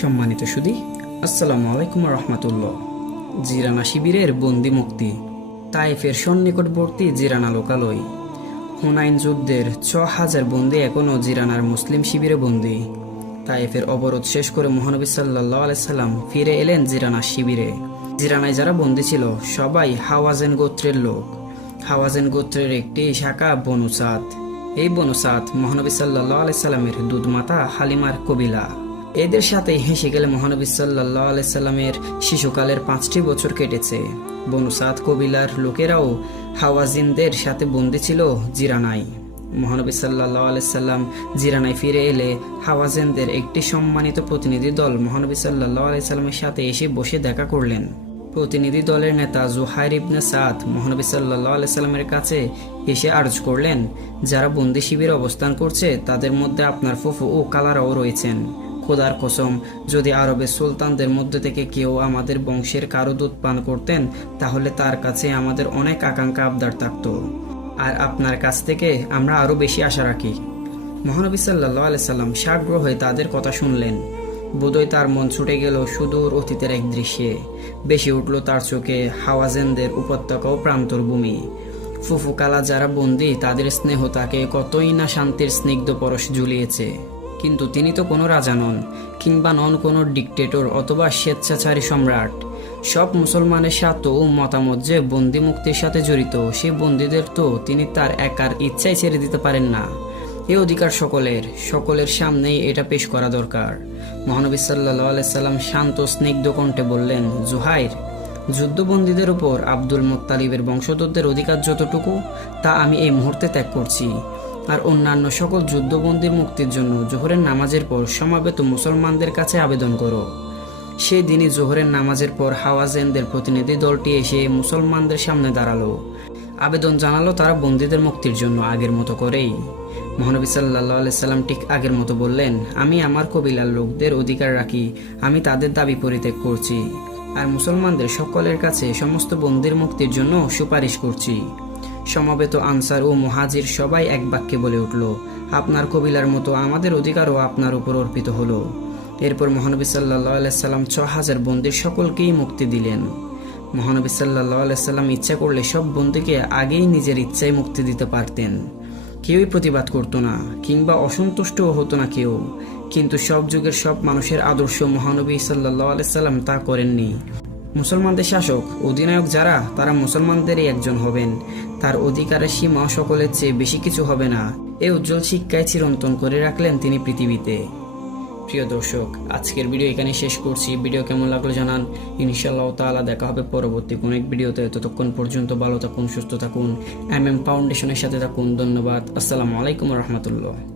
সম্মানিত সুদী, আসসালামু আলাইকুম রহমতুল্লাহ। জিরানা শিবিরের বন্দি মুক্তি তাইফের সন্নিকটবর্তী জিরানা লোকালয়। হুনাইন যুদ্ধের ছ হাজার বন্দি এখনও জিরানার মুসলিম শিবিরে বন্দি। তাইফের অবরোধ শেষ করে মহানবী সাল্লাহ আলাইসাল্লাম ফিরে এলেন জিরানা শিবিরে। জিরানায় যারা বন্দি ছিল, সবাই হাওয়াজেন গোত্রের লোক। হাওয়াজেন গোত্রের একটি শাখা বনুসাদ এই বনুসাদ মহানবী সাল্লাহ আলাইসাল্লামের দুধমাতা হালিমার কবিলা। এদের সাথে হেসে গেলে মহানবী সাল্লাহ আলাইসাল্লামের শিশুকালের পাঁচটি বছর কেটেছে। বনুসাদ কবিলার লোকেরাও হাওয়াজিনদের সাথে বন্দী ছিল জিরানাই মহানবী সাল্লাহ আলাইসাল্লাম জিরানায় ফিরে এলে হাওয়াজেনদের একটি সম্মানিত প্রতিনিধি দল মহানবী সাল্লাহ আলাইসাল্লামের সাথে এসে বসে দেখা করলেন। প্রতিনিধি দলের নেতা জুহাইর ইবনে সাদ মহানবী সাল্লাহ আলাইসাল্লামের কাছে এসে আর্জ করলেন, যারা বন্দি শিবিরে অবস্থান করছে, তাদের মধ্যে আপনার ফুফু ও কালারাও রয়েছেন। খোদার কসম, যদি আরবের সুলতানদের মধ্যে থেকে কেউ আমাদের বংশের কারও দুধ পান করতেন, তাহলে তার কাছে আমাদের অনেক আকাঙ্ক্ষা আবদার থাকতো। আর আপনার কাছ থেকে আমরা আরও বেশি আশা রাখি। মহানবী সাল্লাহ আলাইসাল্লাম সাগ্রহ তাদের কথা শুনলেন। বোধহয় তার মন ছুটে গেল সুদূর অতীতের এক দৃশ্যে। বেশি উঠল তার চোখে হাওয়াজেনদের উপত্যকা ও প্রান্তর ভূমি ফুফুকালা যারা বন্দি, তাদের স্নেহ তাকে কতই না শান্তির স্নিগ্ধ পরশ ঝুলিয়েছে। কিন্তু তিনি তো কোনো রাজা নন, কিংবা নন কোনো ডিকটেটর অথবা স্বেচ্ছাচারী সম্রাট। সব মুসলমানের সাথে ও মতামত যে বন্দি মুক্তির সাথে জড়িত সেই বন্দীদের তো তিনি তার একার ইচ্ছাই ছেড়ে দিতে পারেন না। এ অধিকার সকলের সকলের সামনেই এটা পেশ করা দরকার। মহানবী সাল্লাহ আলাইসাল্লাম শান্ত, স্নিগ্ধ কণ্ঠে বললেন, জুহাইর, যুদ্ধবন্দীদের উপর আব্দুল মোত্তালিবের বংশধরদের অধিকার যতটুকু, তা আমি এই মুহূর্তে ত্যাগ করছি। আর অন্যান্য সকল যুদ্ধবন্দীর মুক্তির জন্য জোহরের নামাজের পর সমাবেত মুসলমানদের কাছে আবেদন করো। সেই দিনই জোহরের নামাজের পর হাওয়াজেনদের প্রতিনিধি দলটি এসে মুসলমানদের সামনে দাঁড়াল। আবেদন জানালো তারা বন্দীদের মুক্তির জন্য আগের মতো করেই। মহানবী সাল্লাহ সাল্লাম ঠিক আগের মতো বললেন, আমি আমার কবিলার লোকদের অধিকার রাখি, আমি তাদের দাবি পরিত্যাগ করছি। আর মুসলমানদের সকলের কাছে সমস্ত বন্দির মুক্তির জন্য সুপারিশ করছি। সমাবেত আনসার ও মুহাজির সবাই এক বাক্যে বলে উঠল, আপনার কবিলার মতো আমাদের অধিকারও আপনার উপর অর্পিত হলো। এরপর মহানবী সাল্লাহ সাল্লাম ছ হাজার বন্দির সকলকেই মুক্তি দিলেন। মহানবী সাল্লাহ সাল্লাম ইচ্ছা করলে সব বন্দীকে আগেই নিজের ইচ্ছায় মুক্তি দিতে পারতেন। কেউই প্রতিবাদ করতো না, কিংবা অসন্তুষ্টও হতো না কেউ। কিন্তু সব যুগের সব মানুষের আদর্শ মহানবী সাল্লাহ সাল্লাম তা করেননি। মুসলমানদের শাসক, অধিনায়ক যারা, তারা মুসলমানদেরই একজন হবেন। তার অধিকারের সীমা সকলের চেয়ে বেশি কিছু হবে না। এই উজ্জ্বল শিক্ষায় চিরন্তন করে রাখলেন তিনি পৃথিবীতে। প্রিয় দর্শক, আজকের ভিডিও এখানে শেষ করছি। ভিডিও কেমন লাগল জানান। ইনশাআল্লাহ তাআলা দেখা হবে পরবর্তী কোনো এক ভিডিওতে। ততক্ষণ পর্যন্ত ভালো থাকুন, সুস্থ থাকুন। এম এম ফাউন্ডেশনের সাথে থাকুন। ধন্যবাদ। আসসালামু আলাইকুম রহমতুল্লাহ।